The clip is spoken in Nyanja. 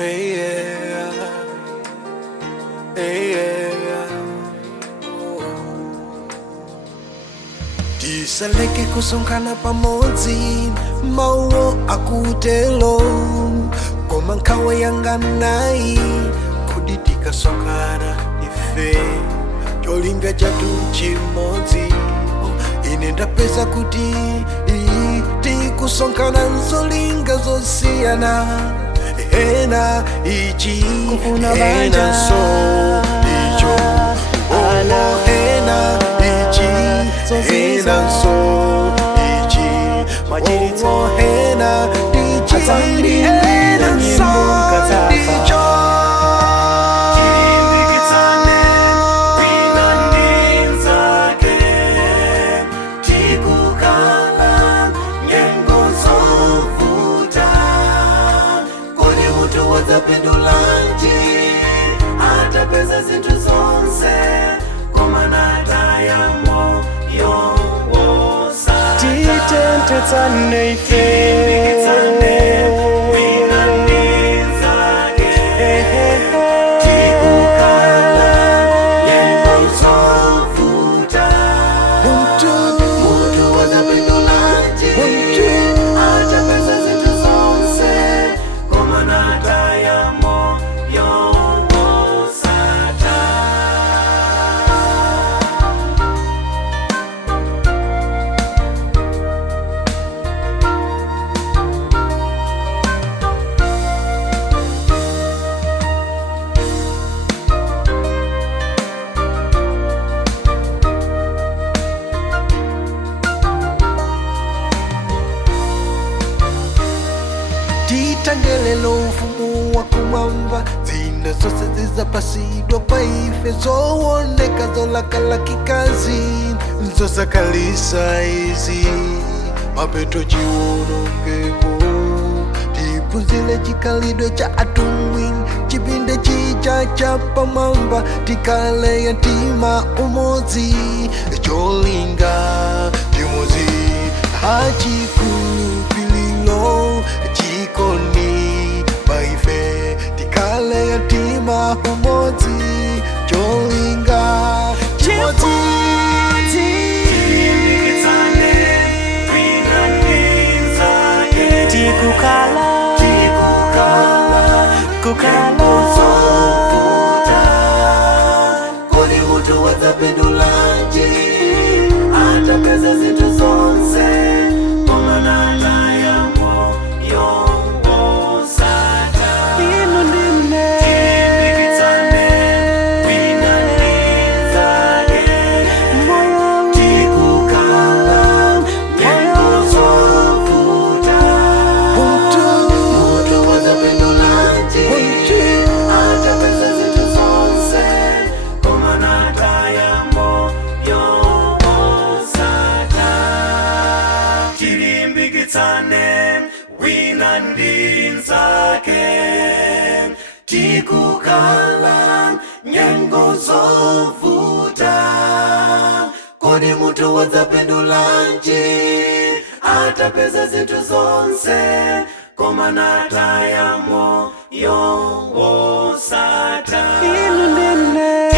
Hey, yeah. Hey, yeah. Tisaleke kusonkhana pamodzi mawu akutelo koma nkhawa yanga nayi kodi tikasonkhana ife cholinga chathu chimodzi. Ine ndapeza kuti tikusonkhana nzolinga zosiyana, ena ichi ena so icho ena ichi ena so ichi ena ichi ena so icho. Pendulanji atapeza zintu zonse komanata ya moyo wosa titentetsane ife Tangelelo ufumu wa kumwamba, zina zose zizapasidwa kwa ife zooneka zolakala kikazi nzosakalisa izi mapeto chiwonongeko tiphunzile chikalidwe cha atumwi chipinde chicha cha pamwamba tikale yatima umodzi cholinga chimodzi hachikulupililo chikoni baife tikale yatima umodzi cholinga chimodzi. Kodi mutu wadzapindulanji atapeza zintu zonse komanata ya moyo wosata. Inu ndine tilimbikitsane wina ndizake moyo tikukala nyengo zovuta. Mutu wadzapindulanji atapeza zintu zonse komanata ya moyo wosata. Tilimbikitsane wina ndinzake tikukala nyengo zovuta. Kodi mutu wadzapindulanji atapeza zintu zonse komanata ya moyo wosata. Inu ndine